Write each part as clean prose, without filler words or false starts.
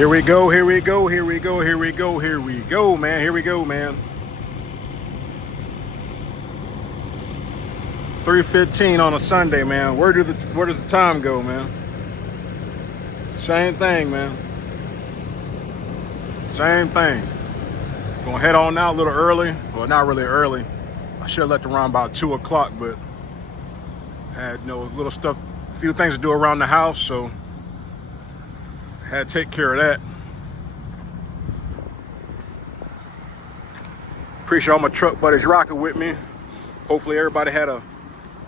Here we go, here we go, here we go, here we go, here we go, man. Here we go, man. 3:15 on a Sunday, man. Where does the time go, man? It's the same thing, man. Same thing. Gonna head on out a little early. Well, not really early. I should have left around about 2 o'clock, but had little stuff, a few things to do around the house, so had to take care of that. Appreciate all my truck buddies rocking with me. Hopefully everybody had a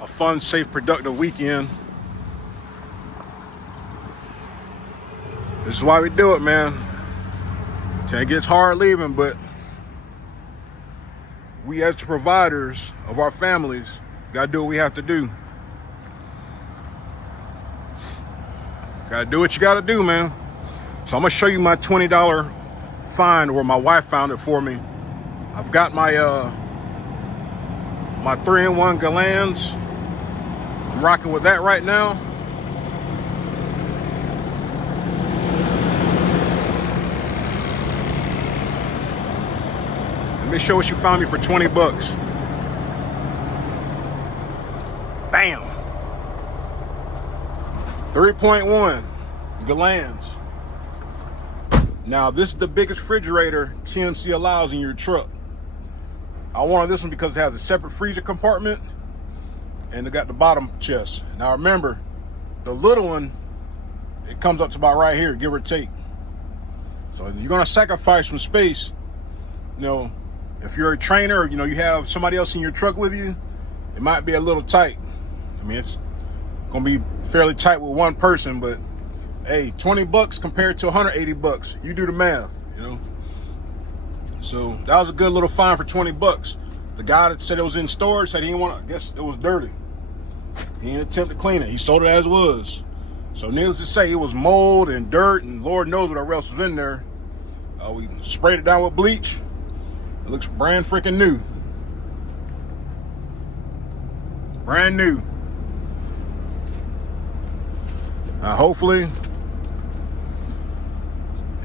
fun, safe, productive weekend. This is why we do it, man. It gets hard leaving, but we as the providers of our families gotta do what we have to do. Gotta do what you gotta do, man. So I'm gonna show you my $20 find, or my wife found it for me. I've got my my 3-in-1 Galans. I'm rocking with that right now. Let me show what you found me for 20 bucks. Bam. 3.1 Galans. Now, this is the biggest refrigerator TMC allows in your truck. I wanted this one because it has a separate freezer compartment and it got the bottom chest. Now remember, the little one, it comes up to about right here, give or take. So if you're gonna sacrifice some space, if you're a trainer, you have somebody else in your truck with you, it might be a little tight. I mean, it's gonna be fairly tight with one person, but hey, 20 bucks compared to 180 bucks. You do the math, So that was a good little find for 20 bucks. The guy that said it was in storage said he didn't want to, I guess it was dirty. He didn't attempt to clean it. He sold it as was. So needless to say, it was mold and dirt and Lord knows what else was in there. We sprayed it down with bleach. It looks brand freaking new. Brand new. Now hopefully,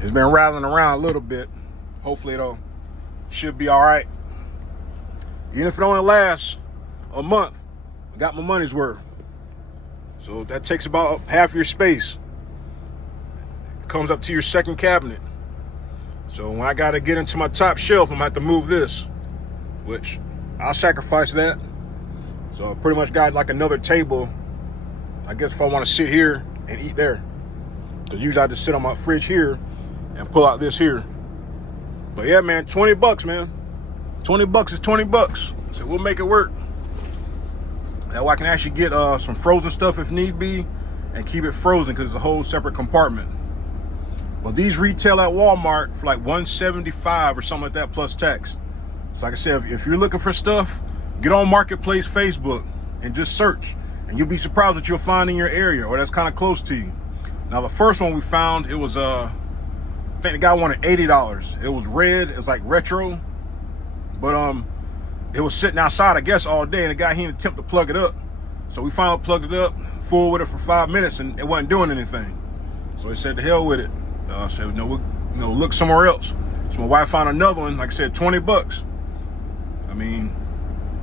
it's been rattling around a little bit. Hopefully it'll should be all right. Even if it only lasts a month, I got my money's worth. So that takes about half your space. It comes up to your second cabinet. So when I got to get into my top shelf, I'm gonna have to move this, which I'll sacrifice that. So I pretty much got like another table, I guess, if I want to sit here and eat there. Because usually I just sit on my fridge here and pull out this here. But yeah, man, 20 bucks, man. 20 bucks is 20 bucks. So we'll make it work. That way I can actually get some frozen stuff if need be and keep it frozen because it's a whole separate compartment. Well, these retail at Walmart for like $175 or something like that plus tax. So like I said, if you're looking for stuff, get on Marketplace Facebook and just search. And you'll be surprised what you'll find in your area or that's kind of close to you. Now, the first one we found, it was, I think the guy wanted $80. It was red, it was like retro. But it was sitting outside, I guess, all day, and the guy, he didn't attempt to plug it up. So we finally plugged it up, fooled with it for 5 minutes, and it wasn't doing anything. So he said, to hell with it. I said, we'll look somewhere else. So my wife found another one, like I said, 20 bucks. I mean,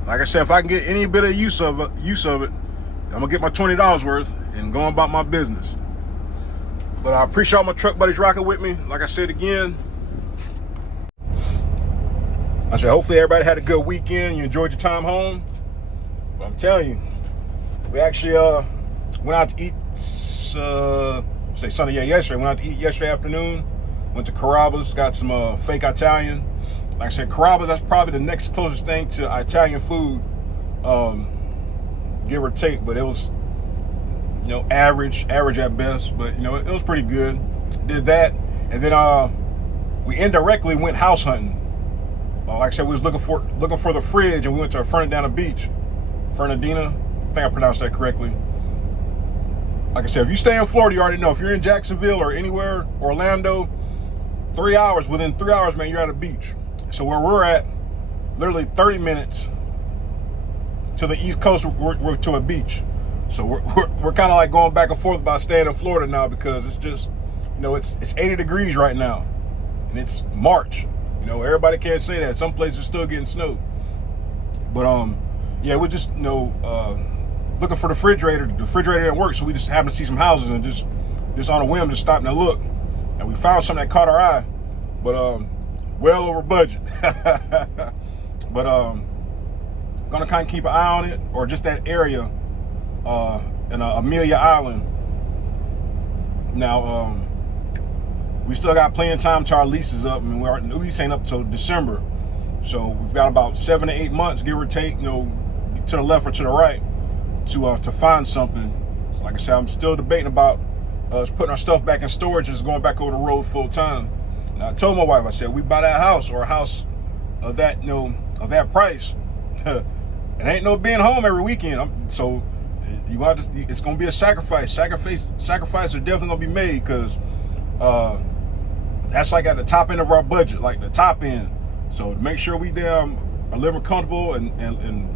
like I said, if I can get any bit of use of it, I'm gonna get my $20 worth and go on about my business. But I appreciate all my truck buddies rocking with me. Like I said again, I said hopefully everybody had a good weekend. You enjoyed your time home. But I'm telling you, we actually went out to eat yesterday. Went out to eat yesterday afternoon. Went to Carrabba's, got some fake Italian. Like I said, Carrabba's, that's probably the next closest thing to Italian food, give or take. But it was, average at best. But it was pretty good. Did that, and then we indirectly went house hunting. Like I said, we was looking for the fridge, and we went to Fernandina Beach. Fernandina, I think I pronounced that correctly. Like I said, if you stay in Florida, you already know. If you're in Jacksonville or anywhere, Orlando, 3 hours, within 3 hours, man, you're at a beach. So where we're at, literally 30 minutes to the East Coast, we're to a beach. So we're kind of like going back and forth about staying in Florida now because it's just it's 80 degrees right now, and it's March. Everybody can't say that. Some places are still getting snow. But yeah, we're just looking for the refrigerator. The refrigerator didn't work, so we just happened to see some houses and just on a whim just stopped and look, and we found something that caught our eye, but well over budget. But gonna kind of keep an eye on it, or just that area in Amelia Island. Now we still got plenty of time till our lease is up. I mean, our lease ain't up till December, so we've got about 7 to 8 months, give or take, to the left or to the right, to find something. Like I said, I'm still debating about us putting our stuff back in storage and just going back over the road full time. Now, I told my wife, I said, we buy that house, or a house of that, of that price. It ain't no being home every weekend. So it's gonna be a sacrifice. Sacrifices are definitely gonna be made, because that's like at the top end of our budget, like the top end. So to make sure we are living comfortable and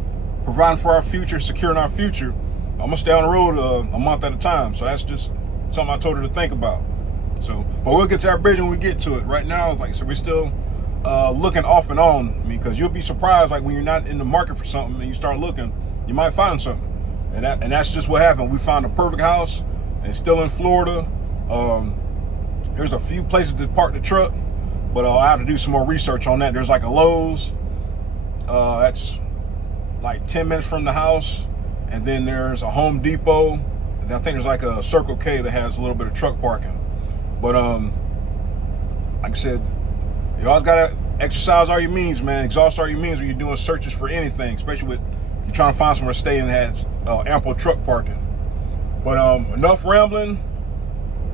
providing for our future, securing our future, I'm gonna stay on the road a month at a time. So that's just something I told her to think about. So, but we'll get to our bridge when we get to it. Right now, like I said, we're still looking off and on. I mean, because you'll be surprised, like when you're not in the market for something and you start looking, you might find something. And that's just what happened. We found a perfect house, and it's still in Florida. There's a few places to park the truck, but I'll have to do some more research on that. There's like a Lowe's, that's like 10 minutes from the house, and then there's a Home Depot, and I think there's like a Circle K that has a little bit of truck parking. But like I said, you always gotta exercise all your means, man. Exhaust all your means when you're doing searches for anything, especially with you're trying to find somewhere to stay and has ample truck parking. But enough rambling.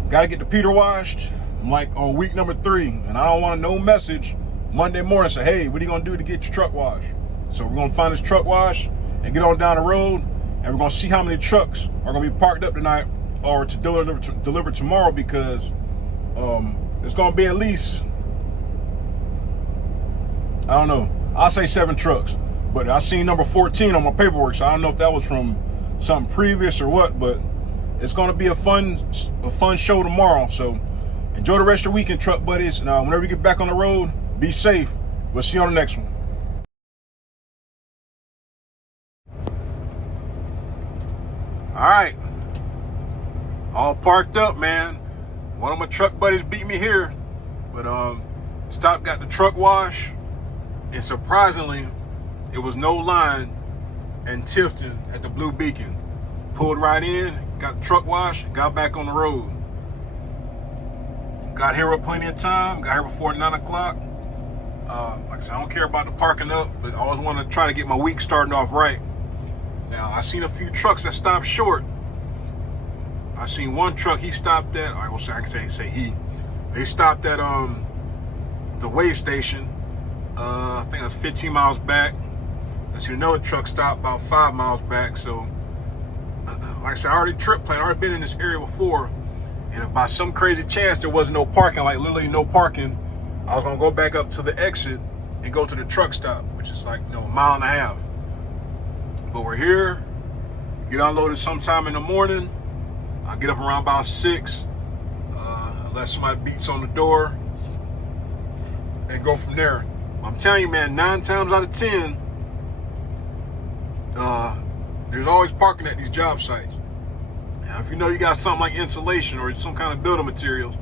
Got to get the Peter washed. I'm like on week number 3, and I don't want no message Monday morning say, hey, what are you gonna do to get your truck washed? So we're gonna find this truck wash and get on down the road, and we're gonna see how many trucks are gonna be parked up tonight or to deliver tomorrow, because there's gonna be at least, I don't know, I'll say 7 trucks. But I seen number 14 on my paperwork, so I don't know if that was from something previous or what, but it's going to be a fun show tomorrow. So enjoy the rest of your weekend, truck buddies. Now, whenever you get back on the road, be safe. We'll see you on the next one. All right. All parked up, man. One of my truck buddies beat me here, but stopped, got the truck wash, and surprisingly, it was no line in Tifton at the Blue Beacon. Pulled right in, got the truck wash, got back on the road. Got here with plenty of time, got here before 9 o'clock. Like I said, I don't care about the parking up, but I always want to try to get my week starting off right. Now, I seen a few trucks that stopped short. I seen one truck, he stopped at, I can say he. They stopped at the weigh station. I think that's 15 miles back. I seen another truck stop about 5 miles back. So, like I said, I already already been in this area before. And if by some crazy chance there wasn't no parking, like literally no parking, I was gonna go back up to the exit and go to the truck stop, which is like, a mile and a half. But we're here, get unloaded sometime in the morning. I get up around about 6, unless somebody beats on the door, and go from there. I'm telling you, man, 9 times out of 10, there's always parking at these job sites. Now, if you know you got something like insulation or some kind of building materials,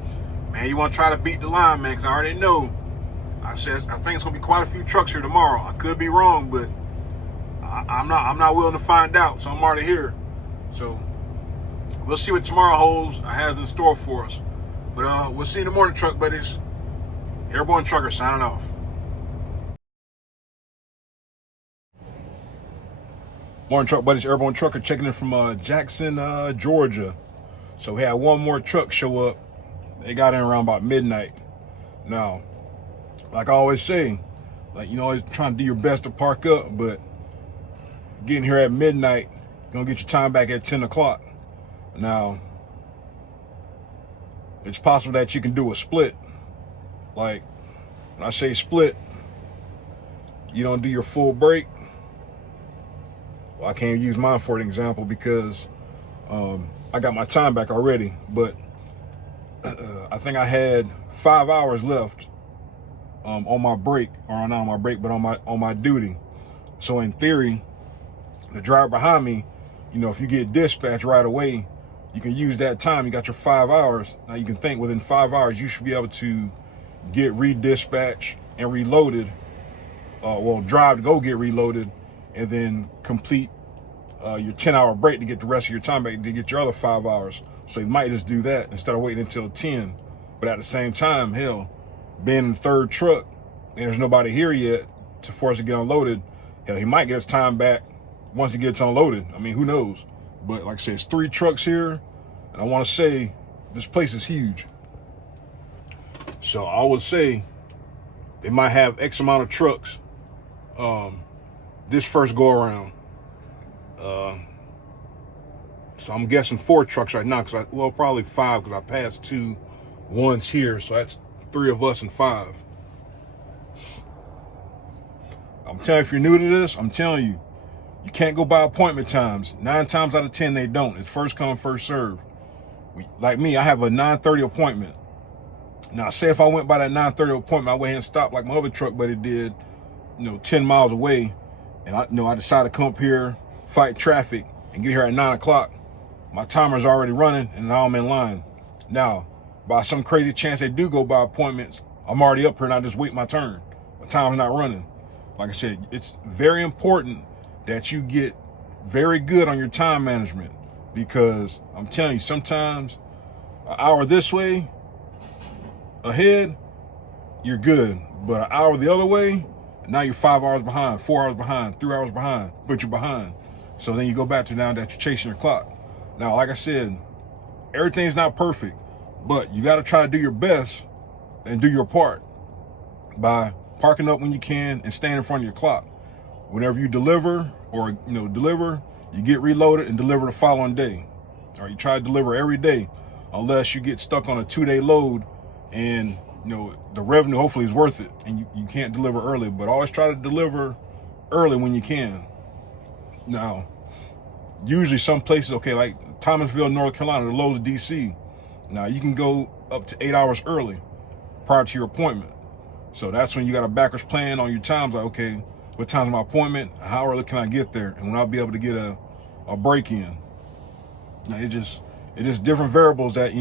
man, you want to try to beat the line, man, because I already know. I think it's gonna be quite a few trucks here tomorrow. I could be wrong, but I'm not willing to find out, so I'm already here. So we'll see what tomorrow holds. I have in store for us. But we'll see you in the morning, truck buddies. Airborne Trucker signing off. Morning, truck buddies. Airborne Trucker checking in from Jackson, Georgia. So we had one more truck show up. They got in around about midnight. Now, like I always say, always trying to do your best to park up, but getting here at midnight, gonna get your time back at 10 o'clock. Now, it's possible that you can do a split. Like, when I say split, you don't do your full break. Well, I can't use mine for an example because I got my time back already. But I think I had 5 hours left on my break, or not on my break, but on my duty. So in theory, the driver behind me, you know, if you get dispatched right away, you can use that time. You got your 5 hours. Now you can think within 5 hours, you should be able to get redispatched and reloaded. Drive to go get reloaded, and then complete your 10-hour break to get the rest of your time back to get your other 5 hours. So you might just do that instead of waiting until 10. But at the same time, hell, being in the third truck and there's nobody here yet to force to get unloaded, hell, he might get his time back once he gets unloaded. I mean, who knows? But like I said, it's 3 trucks here, and I want to say this place is huge. So I would say they might have X amount of trucks this first go around. So I'm guessing 4 trucks right now, probably 5, because I passed 2 once here, so that's 3 of us and 5. I'm telling you, if you're new to this, I'm telling you, you can't go by appointment times. 9 times out of 10, they don't. It's first come, first serve. Like me, I have a 9:30 appointment. Now, say if I went by that 9:30 appointment, I went ahead and stopped like my other truck buddy did, 10 miles away, and I decided to come up here, fight traffic, and get here at 9 o'clock. My timer's already running, and now I'm in line. Now, by some crazy chance they do go by appointments, I'm already up here and I just wait my turn. My time's not running. Like I said, it's very important that you get very good on your time management, because I'm telling you, sometimes an hour this way ahead, you're good. But an hour the other way, now you're 5 hours behind, 4 hours behind, 3 hours behind, but you're behind. So then you go back to now that you're chasing your clock. Now, like I said, everything's not perfect, but you got to try to do your best and do your part by parking up when you can and staying in front of your clock. Whenever you deliver you get reloaded and deliver the following day. Or you try to deliver every day, unless you get stuck on a 2-day load and the revenue hopefully is worth it and you can't deliver early. But always try to deliver early when you can. Now, usually some places, like Thomasville, North Carolina, the Lowe's, DC. Now you can go up to 8 hours early prior to your appointment. So that's when you got a backwards plan on your times. Like, okay, what time's my appointment? How early can I get there? And when I'll be able to get a break in. Now it just different variables that,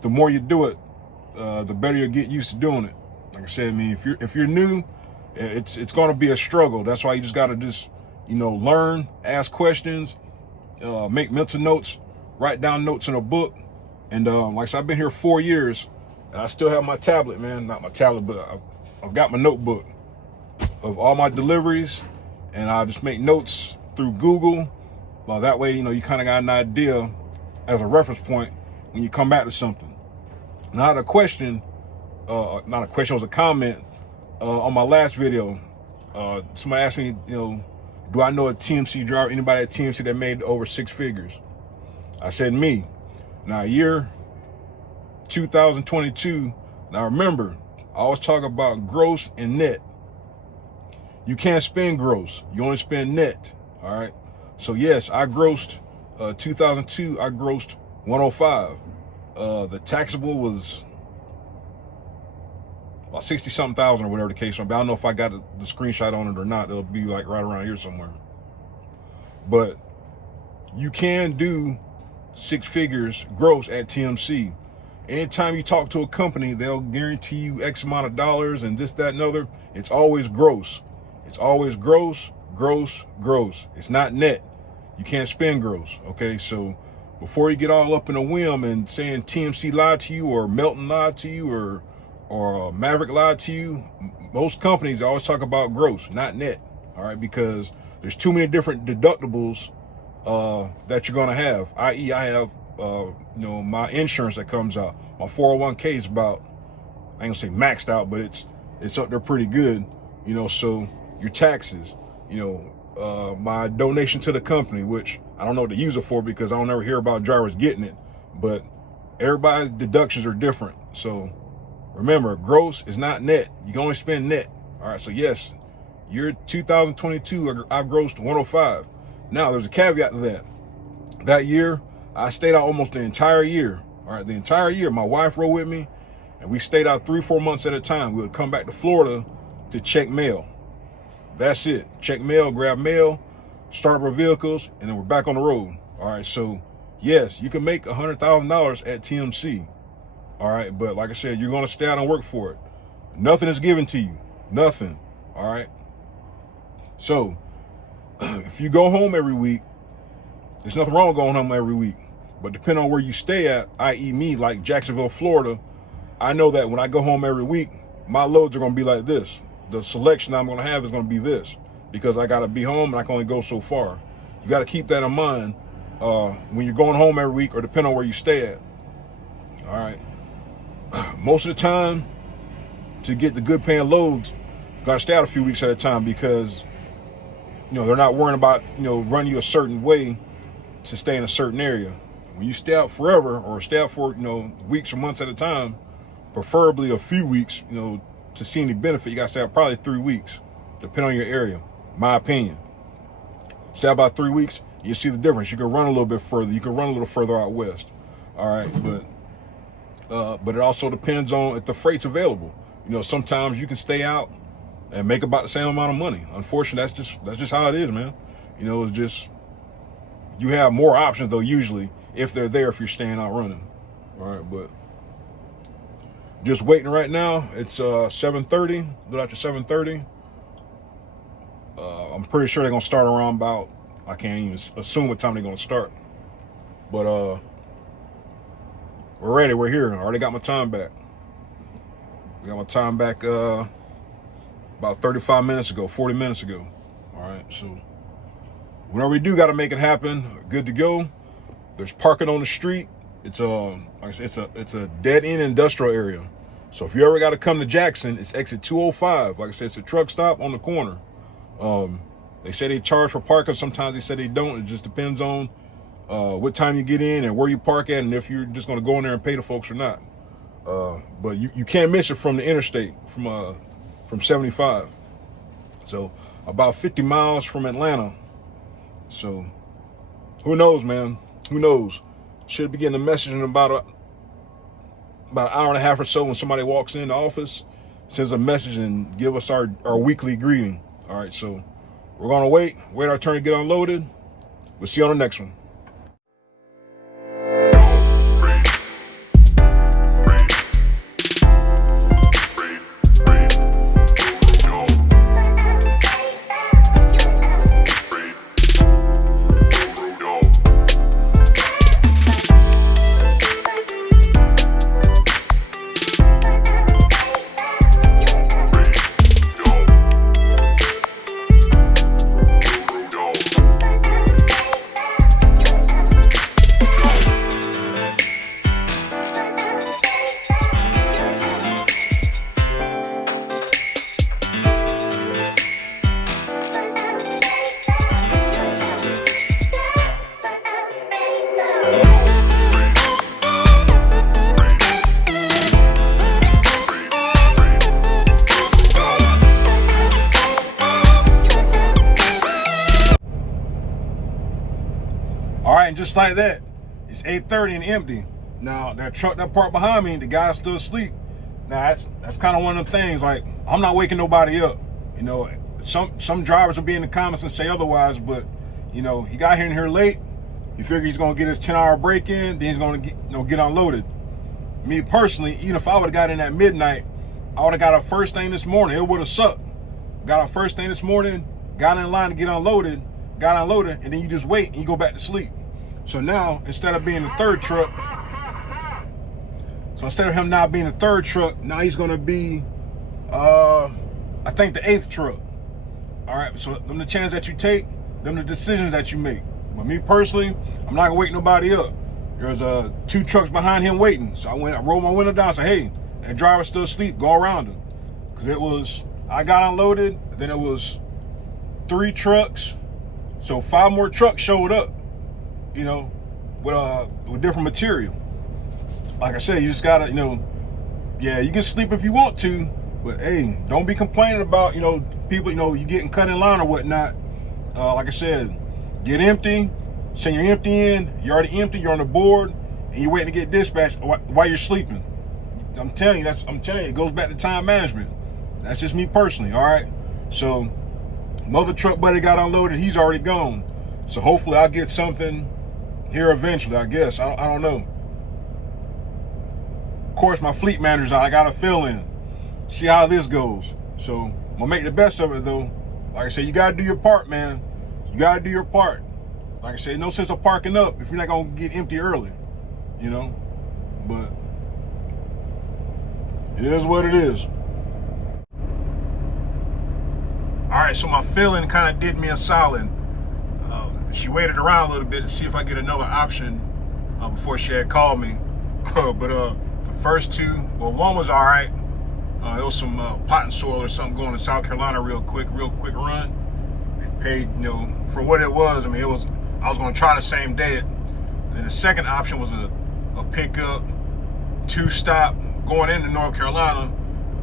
the more you do it, the better you'll get used to doing it. Like I said, I mean, if you're new, it's going to be a struggle. That's why you just got to learn, ask questions, make mental notes, write down notes in a book. And like I said, I've been here 4 years, and I still have my tablet, man. Not my tablet, but I've got my notebook of all my deliveries, and I just make notes through Google. Well, that way, you kind of got an idea as a reference point when you come back to something. Now, a question, not a question, it was a comment on my last video. Somebody asked me, do I know a TMC driver, anybody at TMC that made over 6 figures? I said me. Now, year 2022, now remember, I always talk about gross and net. You can't spend gross, you only spend net, all right? So yes, I grossed, 2002, I grossed 105. The taxable was about 60-something thousand or whatever the case was. But I don't know if I got the screenshot on it or not. It'll be like right around here somewhere. But you can do 6 figures gross at TMC. Anytime you talk to a company, they'll guarantee you X amount of dollars and this, that, and other. It's always gross. It's always gross, gross, gross. It's not net. You can't spend gross, okay? So before you get all up in a whim and saying TMC lied to you, or Melton lied to you, or Maverick lied to you, most companies always talk about gross, not net, all right? Because there's too many different deductibles that you're gonna have. I.e., I have my insurance that comes out. My 401k is about, I ain't gonna say maxed out, but it's up there pretty good, so your taxes, my donation to the company, which I don't know what to use it for because I don't ever hear about drivers getting it, but everybody's deductions are different. So remember, gross is not net. You can only spend net. All right, so yes, year 2022, I grossed 105. Now, there's a caveat to that. That year, I stayed out almost the entire year. All All right, the entire year. My wife rode with me, and we stayed out 3-4 months at a time. We would come back to Florida to check mail. That's it. Check mail, grab mail, start our vehicles, and then we're back on the road. All right, so yes, you can make $100,000 at TMC. All right, but like I said, you're going to stay out and work for it. Nothing is given to you. Nothing. All right. So if you go home every week, there's nothing wrong with going home every week. But depending on where you stay at, i.e. me, like Jacksonville, Florida, I know that when I go home every week, my loads are going to be like this. The selection I'm going to have is going to be this, because I got to be home and I can only go so far. You got to keep that in mind when you're going home every week, or depending on where you stay at. All right. Most of the time, to get the good paying loads, you got to stay out a few weeks at a time, because they're not worrying about running you a certain way to stay in a certain area. When you stay out forever, or stay out for weeks or months at a time, preferably a few weeks, to see any benefit, you got to stay out probably 3 weeks, depending on your area. My opinion. Stay out about 3 weeks, you see the difference. You can run a little bit further. You can run a little further out west. All right, but it also depends on if the freight's available. Sometimes you can stay out and make about the same amount of money. Unfortunately, that's just how it is, man. It's just, you have more options though, usually, if they're there, if you're staying out running. All right, but just waiting right now. It's 7:30, a little after 7:30. I'm pretty sure they're gonna start around about, I can't even assume what time they're gonna start. But we're ready, we're here. I already got my time back. Got my time back about 35 minutes ago, 40 minutes ago. All right, so whenever we do got to make it happen, good to go. There's parking on the street. It's a dead end industrial area. So if you ever got to come to Jackson, it's exit 205. Like I said, it's a truck stop on the corner. They say they charge for parking. Sometimes they say they don't. It just depends on what time you get in and where you park at, and if you're just going to go in there and pay the folks or not. But you can't miss it from the interstate, from 75. So about 50 miles from Atlanta. So who knows, man? Who knows? Should be getting a message in about an hour and a half or so when somebody walks in the office, sends a message and give us our weekly greeting. All right, so we're going to wait our turn to get unloaded. We'll see you on the next one. All right, and just like that, it's 8:30 and empty. Now, that truck that parked behind me, the guy's still asleep. Now, that's kind of one of them things, like, I'm not waking nobody up. Some drivers will be in the comments and say otherwise, but, he got here late. He figured he's going to get his 10-hour break in, then he's going to get unloaded. Me personally, even if I would have got in at midnight, I would have got up first thing this morning. It would have sucked. Got up first thing this morning, got in line to get unloaded, got unloaded, and then you just wait and you go back to sleep. So now, instead of being the third truck, instead of him now being the third truck, now he's going to be, I think, the 8th truck. All right, so them the chance that you take, them the decisions that you make. But me personally, I'm not going to wake nobody up. There's 2 trucks behind him waiting. So I rolled my window down and said, hey, that driver's still asleep, go around him. Because I got unloaded, then it was 3 trucks. So 5 more trucks showed up, with different material. Like I said, you just gotta, yeah, you can sleep if you want to, but hey, don't be complaining about, people, you getting cut in line or whatnot. Like I said, get empty, send your empty in, you're already empty, you're on the board, and you're waiting to get dispatched while you're sleeping. I'm telling you, it goes back to time management. That's just me personally, all right? So, another truck buddy got unloaded. He's already gone. So hopefully I'll get something here eventually, I guess. I don't know. Of course, my fleet manager's out. I got to fill in. See how this goes. So, I'm going to make the best of it, though. Like I said, you got to do your part, man. You got to do your part. Like I said, no sense of parking up if you're not going to get empty early. You know? But it is what it is. All right, so my feeling kind of did me a solid. She waited around a little bit to see if I get another option before she had called me. But the first two, well, one was all right. It was some pot and soil or something going to South Carolina real quick run. And paid, for what it was. I mean, I was going to try the same day. Then the second option was a pickup, 2-stop going into North Carolina.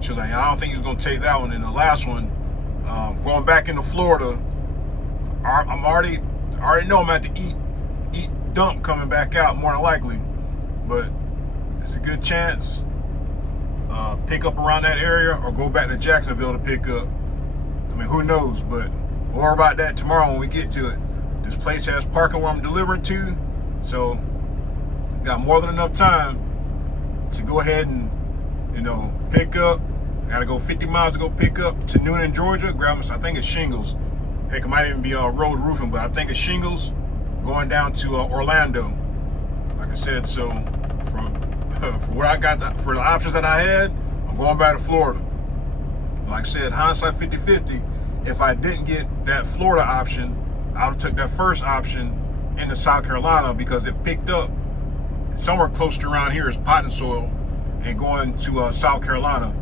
She was like, I don't think he's going to take that one. And the last one, going back into Florida, I already know I'm at the eat dump coming back out more than likely, but it's a good chance. Pick up around that area or go back to Jacksonville to pick up. I mean, who knows? But we'll worry about that tomorrow when we get to it. This place has parking where I'm delivering to, so got more than enough time to go ahead and pick up. I gotta go 50 miles to go pick up to Newnan, Georgia. Grab I think it's shingles. Heck, it might even be road roofing, but I think it's shingles going down to Orlando. Like I said, so for what I got, for the options that I had, I'm going back to Florida. Like I said, hindsight 50-50. If I didn't get that Florida option, I would have took that first option into South Carolina because it picked up somewhere close to around here is pot and soil, and going to South Carolina,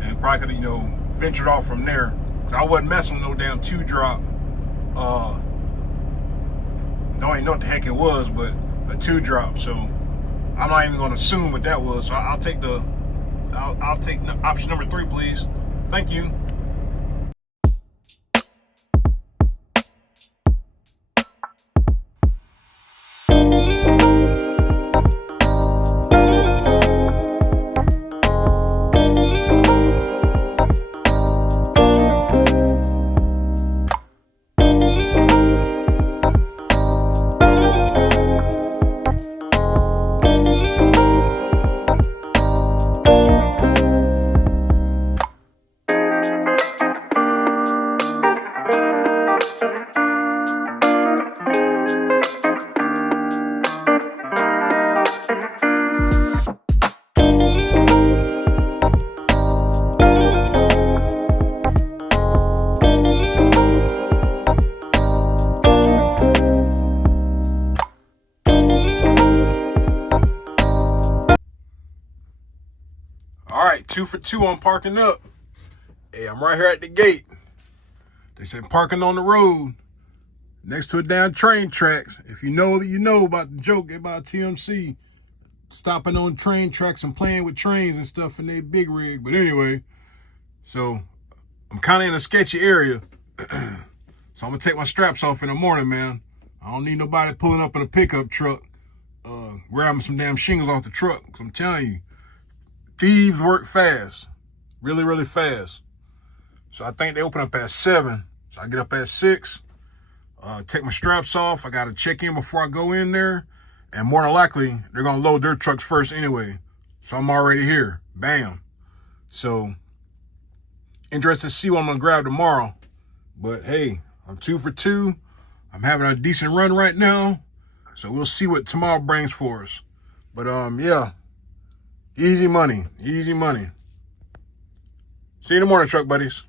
and probably could have ventured off from there. So I wasn't messing with no damn 2-drop. Don't even know what the heck it was, but a 2-drop. So I'm not even going to assume what that was. So I'll take option number 3, please. Thank you. All right, 2 for 2 on parking up. Hey, I'm right here at the gate. They said parking on the road next to a damn train tracks. If you know that you know about the joke about TMC stopping on train tracks and playing with trains and stuff in their big rig. But anyway, so I'm kind of in a sketchy area. So I'm going to take my straps off in the morning, man. I don't need nobody pulling up in a pickup truck, grabbing some damn shingles off the truck. Because I'm telling you, thieves work fast, really, really fast. So I think they open up at 7. So I get up at 6, take my straps off. I got to check in before I go in there. And more than likely, they're going to load their trucks first anyway. So I'm already here. Bam. So interested to see what I'm going to grab tomorrow. But hey, I'm 2 for 2. I'm having a decent run right now. So we'll see what tomorrow brings for us. But yeah. Easy money. Easy money. See you in the morning, truck buddies.